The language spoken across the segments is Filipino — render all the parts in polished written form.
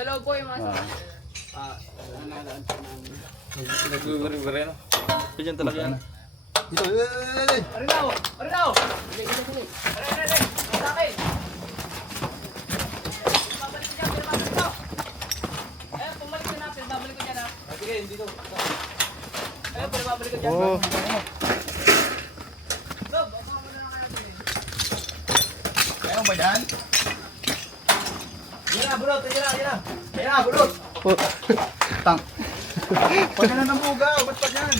Hello po yung mga naguguri-guri no? Diyan talaga yan. Dito, Arinaw! Arinaw! Aray! Sa akin! Babalik ko dyan, babalik ko! Eh, pumalik ko na, babalik ko dyan ha. Sige, dito. Eh, babalik ko dyan. oh. Lob, baka mo na lang kayo dyan eh. Ayaw ba yan? Yan na, bulot! Yan na, bulot! Tang. Pag na ng bugaw, ba't pa yan?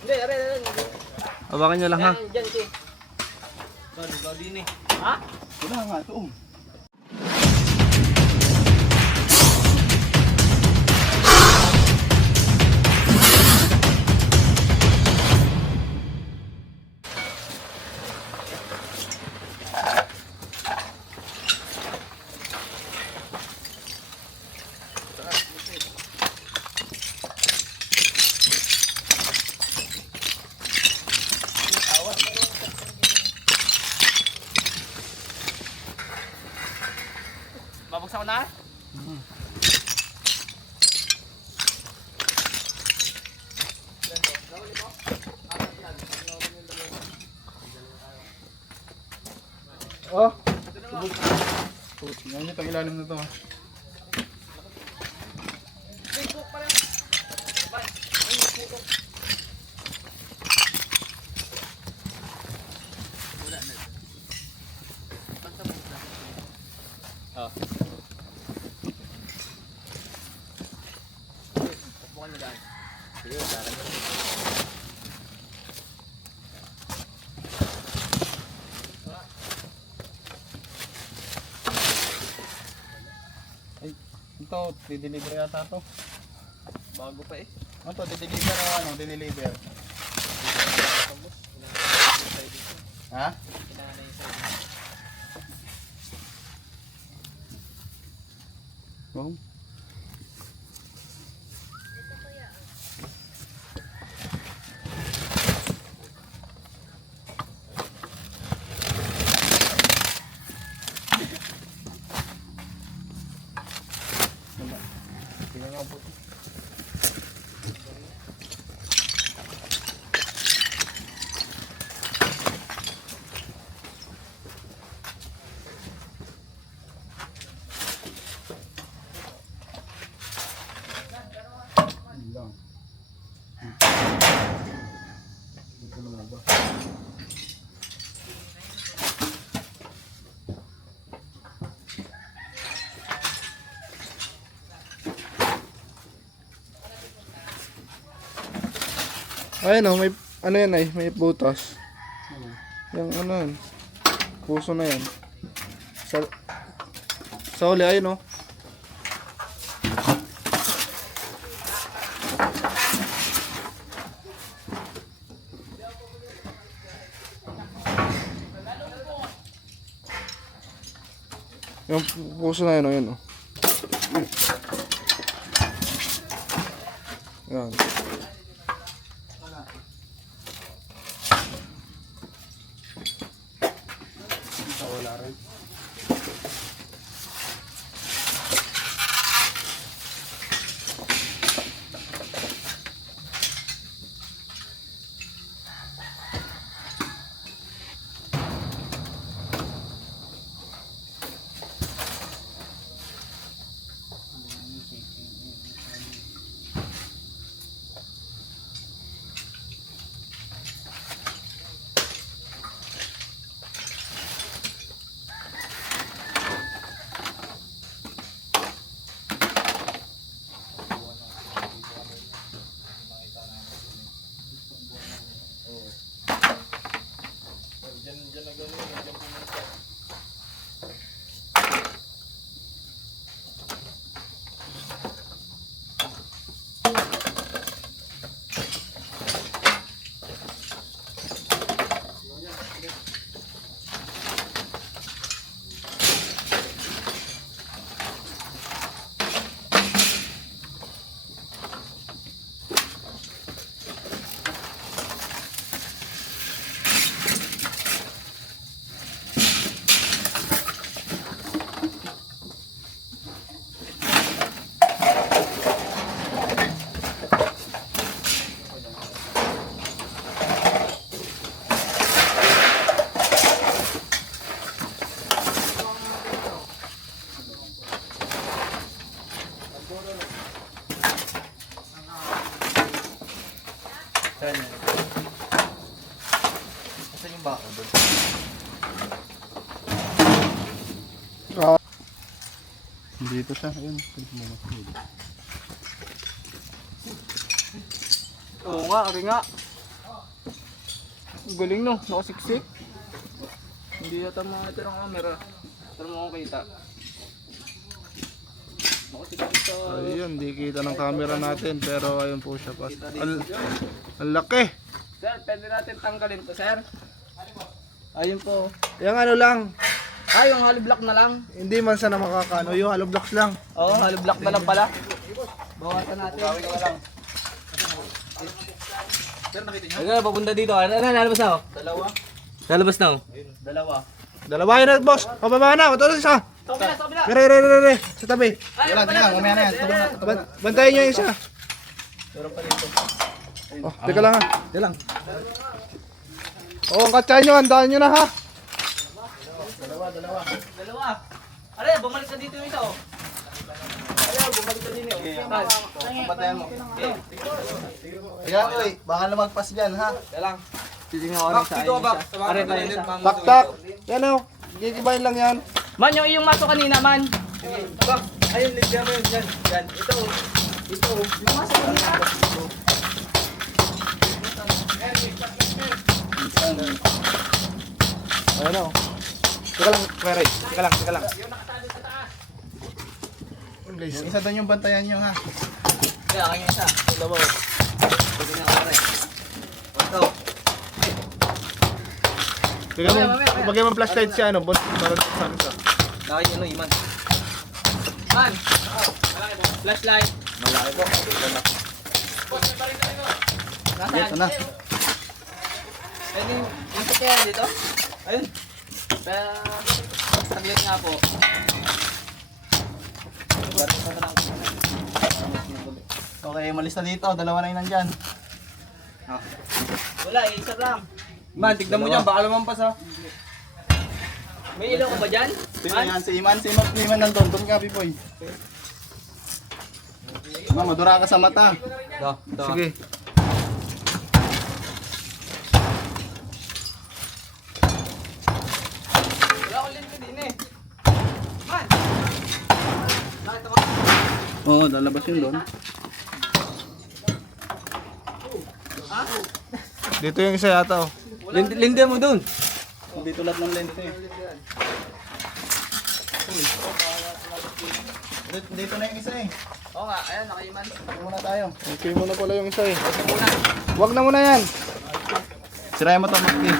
Hindi, aray. Awakan nyo lang ha. Diyan, ito. Bago din eh. Ha? Wala nga, ito. Babagsak ko na? Oh. Yan itong ilalim na to. Facebook pa rin. Oh. Pupukan mo daan. Sige, darang mo. Ay, ito, dideliver yata to. Bago pa eh. Ano to, dideliver o ano, dideliver? Ha? Oh. Tingnan nga po. Lang. Ito naman ba? Ayun oh, may ano yan ay, may butas. Yung ano yan. Puso na yan. Sa uli ayun oh. Yung puso na yun oh, yun oh. Yan. Wala rin. Dito siya. Ayun. Oo nga, ari nga. Ang galing no, nakasiksik. Hindi yata makita ng camera. Pero makakita. Nakasiksik sa... Ayun, di kita ng camera natin pero ayun po siya. Ang laki. Sir, pwede natin tanggalin to, sir. Ayun po. Yung ano lang, Yung hollow block na lang. hindi man sana makakano, yung hollow blocks lang. Oo, hollow block na lang pala. Bawasan natin. Gawin ka lang. Sir, nakita niyo? Ayun, papunta dito. Ano, lalabas na ako? Dalawa. Lalabas na ako. Dalawa. Dalawa yun na, boss. Pababa na, ito isa. Sa kabila, sa kabila. Re, sa tabi. Wala, tingnan. Mamaya na yan. Tulong na. Bantayan nyo yung isa. Meron pa dito. Oh, teka lang ha. Yan lang. Oh, ang katsahin nyo, handaan nyo na ha. Dalawa. Aray, bumalik ka dito yung isa, oh. Aray, bumalik ka din, oh. Patayan mo. Ayan, oy. Baka lumagpas dyan, ha? Kaya lang. Titingnan ko rin sa Dito ba? Aray, pa isa. Tak. Yan o. Gigibahin lang yan. Man, yung iyong maso kanina, man. Ayun, ligyan mo yun. Yan. Yan. Ito. Ito. Yung maso kanina. Ayun o. Teka lang, Mary. Teka lang. Isa doon yung bantayan nyo, ha? Kaya, kanya isa. Dalawa. Titingnan ko rin. Ito. Teka mo, bagay mo flashlight siya, ano, boss. Para sa amin ka. Laki yun, Iman. Man! Flashlight. Malaki po. Nasaan? Dito na. Pwede yung kaya dito? Ayun. Pero, saglit nga po. Okay, malis na dito. Dalawa na yun nandyan. Wala, isa lang. Man, tignan mo dyan. Baka lumampas, ha? May ilaw ka ba dyan? Sino yan? Si Iman. Si Iman nandun. Doon ka, Pipoy. Madura ka sa mata. Sige. Wala ko lente din eh. Man! Nakita mo? Oo, lalabas yun doon. Dito yung isa yata oh. Lente mo dun. Hindi tulad ng lente. Dito na yung isa eh. Oo nga, ayan, nakaiman. Ito muna tayo. Okay muna pala yung isa eh. Muna. Wag na muna yan. Sirayan mo ito, Marty.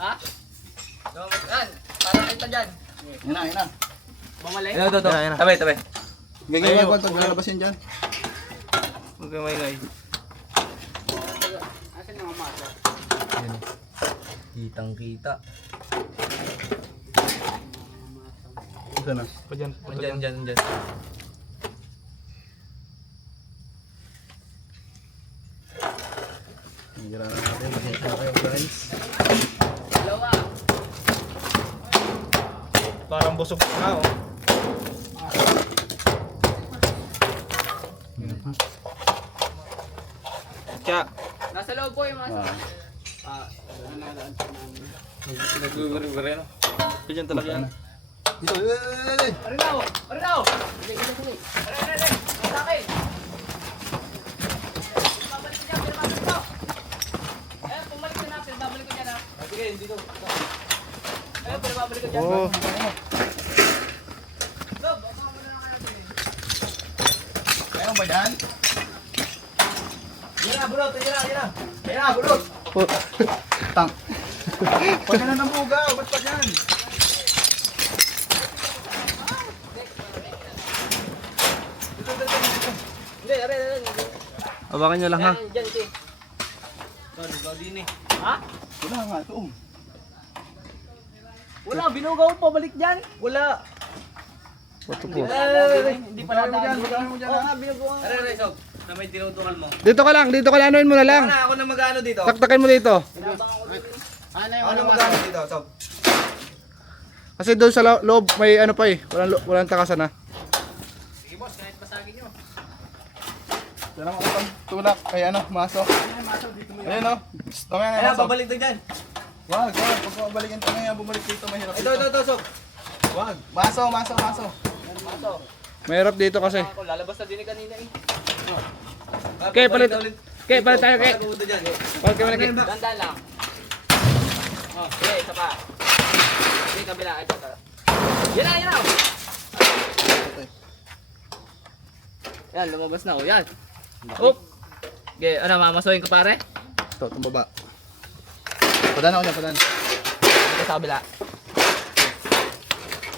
Ha? Yan, para kita dyan. Yan na, yan na. Bumalik. Ito. Ayan na. Tabay, tabay. Gagawin ko ito. Lalabas yun dyan. Huwag kang maingay. Kitang kita. Ito na. Pa dyan. Dyan. Hira na natin. Pasensya na kayo, guys. Dalawa. Parang busog na oh. Kaya, Nasa loob po yung maso. nag-guri-guri no? Pa dyan talaga yan. Dito. Arinaw! Arinaw! Aray! Sa akin! Babalik ko dyan, babalik ko! Pumalik ko na, babalik ko dyan ha. Sige, dito. Babalik ko dyan. Oh. Lob, baka mo na kayo din. Kaya mo ba yan? Yan na, bulot! Yan na, bulot! Tang. Pwede na ng bugaw. Ba't pa dyan? Hindi, aray. Abakan nyo lang ha. Dyan, ito. Ikaw din eh. Ha? Wala nga ito. Wala, binugaw pa, balik dyan. Wala. Ito po. Hindi pa Bugaw mo dyan. Bugaw mo dyan. Oo ha? nga, binugaw. Aray, Sob. Na may tinutukan mo. Dito ka lang, anuin mo na lang. Ako na mag-ano dito. Taktakan mo dito. Ano magkano dito, Sob? Kasi doon sa loob may ano pa eh. Walang takasan na. Sarang ako pang tulak. Kaya ano, maso. Ayun o. Mamaya Ayan, na maso. babalik to dyan. Wag. Pag babalikin ito ngayon, bumalik dito. Mahirap Ito, Sob. Wag. Maso. Maso. Mahirap dito kasi. Ako, lalabas na din kanina eh. Okay, palit. Okay, palit tayo, okay. Palit dyan. Palit kami lagi. Dandan lang. Oh, okay, isa pa. Okay, kabila. Ito. Yan na. Yan, lumabas na. O, yan. Oop. Okay, ano, mamasuhin ko pare? Ito, itong baba. Padan ako niya, padan. Ito sa kabila.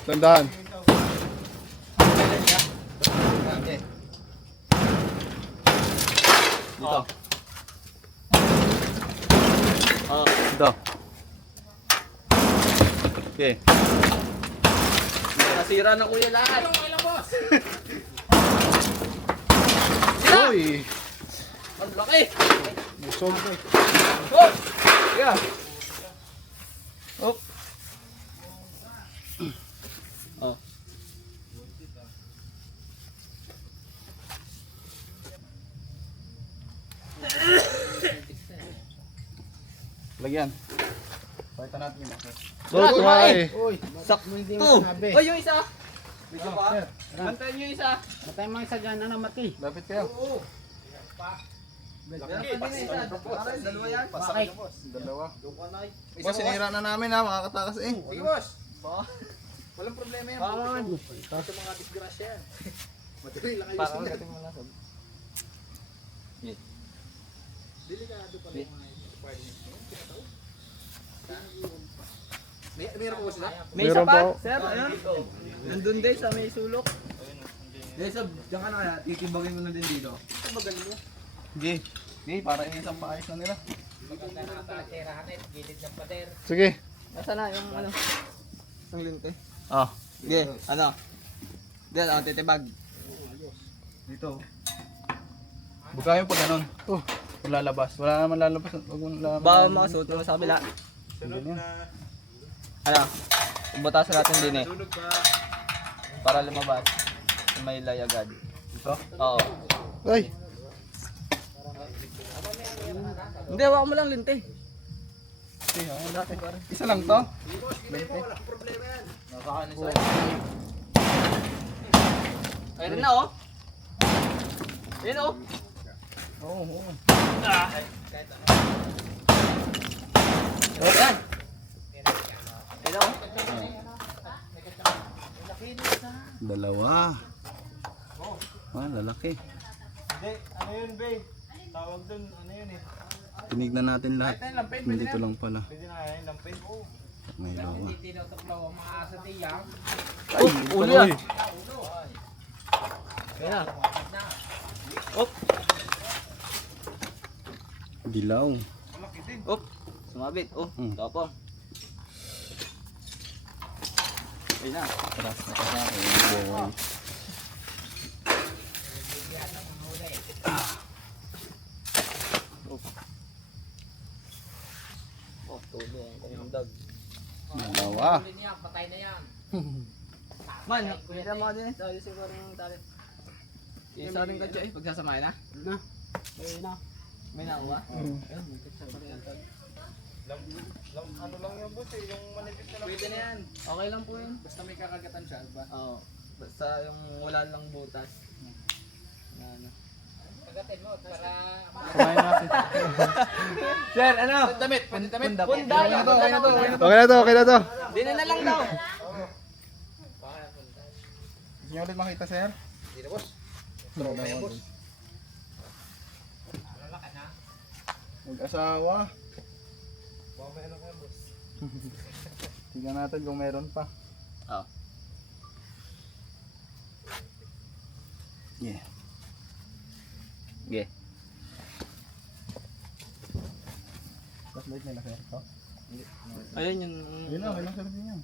Tandaan. Okay. Dito. Oh. Ito. Okay. Nasira na kuya lahat. Uy! Ang laki. May sold. Oh! Yeah. Oh. Oh. Lagyan. Pakita natin yung bakit. Sold, why? Uy! Sakto. Oh, yung isa. Isa pa. Sir, Bantayan yung isa. Matay mga isa dyan, ano, mati. lapit kayo. Meron pa din isa. Dalawa yan. Bakit? Dalawa. Boss, sinira na namin ha, makakatakas eh. Sige, boss. Walang problema yan. Baka Sa mga disgrasya yan. Madali lang Parang gating mo na. Yes. Meron po sila? May isa Meron pa, po. sir. Ayun. Nandun din sa may sulok. Diyan ka na kaya, titimbagin mo na din dito. Sige. Sige, para isang paayos na nila. Sige. Nasaan na yung ano? Ang linte. Oh. Sige, ano? Diyan, ako titibag. Dito. Bukayo pag ganun. Oh. Lalabas. Wala naman lalabas. Huwag mo lalabas. Baka makasuot mo sa kabila. Ano? Butasan natin din eh. Para lumabas. May lay agad. Ito? Oo. Ay. Hindi, hawakan mo lang linte. Okay, isa lang to? Ayun na oh. Ayun oh. Oo, oo. Ayan. Ayun oh. Dalawa. Ah, lalaki. ano yun, babe? Tawag dun, ano yun eh? Tinignan natin lahat. Hindi ito lang pala. Pwede na kaya yung lampin. May lawa. Oh, uli ah. Ayun na. Oh, Dilaw. oh. Sumabit. Oh, tapang. Ayun na. Taras na ka sa boy. Oh, tulo ang kamundag. Dalawa. Man, kuya mo din. Tayo siguro ng tali. Isa rin ka dyan eh. Pagsasamahin na. Na. Ayun na. May nakuha. Ayun, may kitsa pa rin ang tali. Ano lang yung boss eh, yung manipis na lang. Pwede na yan. Okay lang po yun. Basta may kakagatan siya, ba? Oo. Basta yung wala lang butas. Na ano. Kumain natin. Sir, ano? Damit. Damit. Punda. Okay na to, okay na to. Dinin na lang daw. Gusto niyo ulit makita, sir? Hindi na, boss. Boss. Mag-asawa. Tingnan natin kung meron pa. Oo. Yeah. Okay. Flashlight nila, sir. Ito. Ayun yung... Ayun na, okay lang sa rin yan.